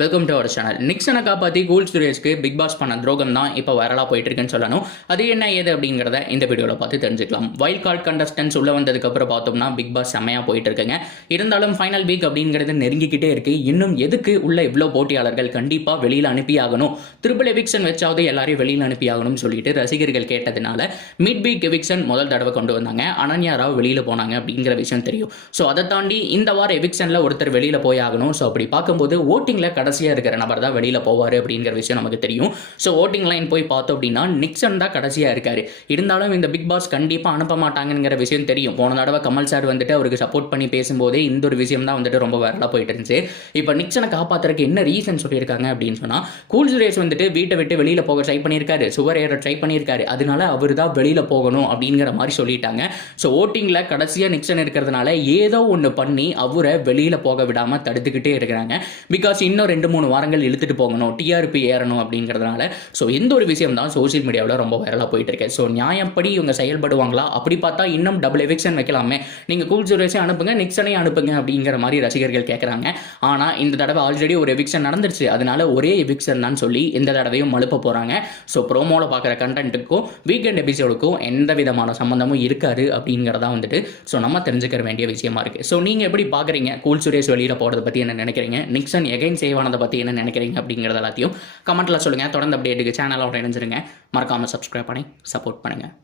Welcome to our channel நிக்சனை காப்பாற்றி cool சுரேஷ்க்கு big pass பண்ண துரோகம் தான் இப்போ வைரலாக போயிட்டு இருக்குன்னு சொல்லணும். அது என்ன ஏது அப்படிங்கிறத இந்த வீடியோவில் பார்த்து தெரிஞ்சுக்கலாம். வைல்ட் கார்டு கண்டஸ்டன்ஸ் உள்ள வந்ததுக்கப்புறம் பார்த்தோம்னா பிக் பாஸ் செம்மையாக போயிட்டு இருக்குங்க இருந்தாலும் ஃபைனல் வீக் அப்படிங்கிறது நெருங்கிக்கிட்டே இருக்கு. இன்னும் எதுக்கு உள்ள இவ்வளோ போட்டியாளர்கள் கண்டிப்பாக வெளியில் அனுப்பியாகணும் திருப்பிள் எவிக்ஷன் வச்சாவது எல்லாரையும் வெளியில் அனுப்பியாகணும்னு சொல்லிட்டு ரசிகர்கள் கேட்டதுனால மிட் வீக் எவிக்ஷன் முதல் தடவை கொண்டு வந்தாங்க. அனன்யா ராவ் வெளியில் போனாங்க அப்படிங்கிற விஷயம் தெரியும். ஸோ அதை தாண்டி இந்த வாரம் எவிக்ஷனில் ஒருத்தர் வெளியில் போய் ஆகணும். ஸோ அப்படி பார்க்கும்போது ஓட்டிங்கில் கடைசியாக இருக்கிற நபர் தான் வெளியில் போவார் அப்படிங்கிற விஷயம் நமக்கு தெரியும். ஸோ ஓட்டிங் லைன் போய் பார்த்தோம் அப்படின்னா நிக்சன் தான் கடைசியாக இருக்காரு. இருந்தாலும் இந்த பிக் பாஸ் கண்டிப்பாக அனுப்ப மாட்டாங்கிற விஷயம் தெரியும். போன தடவை கமல் சார் வந்துட்டு அவருக்கு சப்போர்ட் பண்ணி பேசும்போதே இந்த ஒரு விஷயம் தான் வந்துட்டு ரொம்ப வரலாக போயிட்டு இருந்துச்சு. இப்போ நிக்சனை காப்பாற்றுறதுக்கு என்ன ரீசன் சொல்லியிருக்காங்க அப்படின்னு சொன்னால் கூல் சுரேஷ் வந்துட்டு வீட்டை விட்டு வெளியில் போக ட்ரை பண்ணியிருக்காரு. சுவர் ஏற ட்ரை பண்ணியிருக்காரு. அதனால அவர் தான் வெளியில் போகணும் அப்படிங்கிற மாதிரி சொல்லிட்டாங்க. ஸோ ஓட்டிங்கில் கடைசியாக நிக்சன் இருக்கிறதுனால ஏதோ ஒன்று பண்ணி அவரை வெளியில் போக விடாமல் தடுத்துக்கிட்டே இருக்கிறாங்க. பிகாஸ் இன்னும் ரெண்டு மூணு வாரங்கள் இழுத்துட்டு போகணும் டிஆர்பி ஏறணும் அப்படிங்கிறதுனால ஸோ இந்த ஒரு விஷயம் தான் சோசியல் மீடியாவில் ரொம்ப வைரலாக போயிட்டு இருக்கு. ஸோ நியாயப்படி இவங்க செயல்படுவாங்களா? அப்படி பார்த்தா இன்னும் டபுள் எவிக்ஷன் வைக்கலாமே. நீங்கள் கூல் சுரேஷை அனுப்புங்க நிக்சனையும் அனுப்புங்க அப்படிங்கிற மாதிரி ரசிகர்கள் கேட்குறாங்க ஆனால் இந்த தடவை ஆல்ரெடி ஒரு எவிக்ஷன் நடந்துருச்சு. அதனால ஒரே எவிக்ஷன் தான் சொல்லி இந்த தடவையும் மழுப்ப போகிறாங்க ஸோ ப்ரோமோவில் பார்க்குற கண்டென்ட்டுக்கும் வீக்கெண்ட் எபிசோடுக்கும் எந்த விதமான சம்மந்தமும் இருக்காது அப்படிங்கிறதா வந்துட்டு ஸோ நம்ம தெரிஞ்சுக்கிற வேண்டிய விஷயமா இருக்குது ஸோ நீங்கள் எப்படி பார்க்குறீங்க கூல் சுரேஷ் வெளியில் போகிறத பற்றி என்ன நினைக்கிறீங்க? நிக்சன் எகைன் சேவ் பற்றி என்ன நினைக்கிறீங்க அப்படிங்கிறது எல்லாத்தையும் கமெண்ட்டில் சொல்லுங்கள் தொடர்ந்து அப்டேட்டுக்கு சேனலோட இணைஞ்சிருங்க. மறக்காமல் சப்ஸ்கிரைப் பண்ணி சப்போர்ட் பண்ணுங்கள்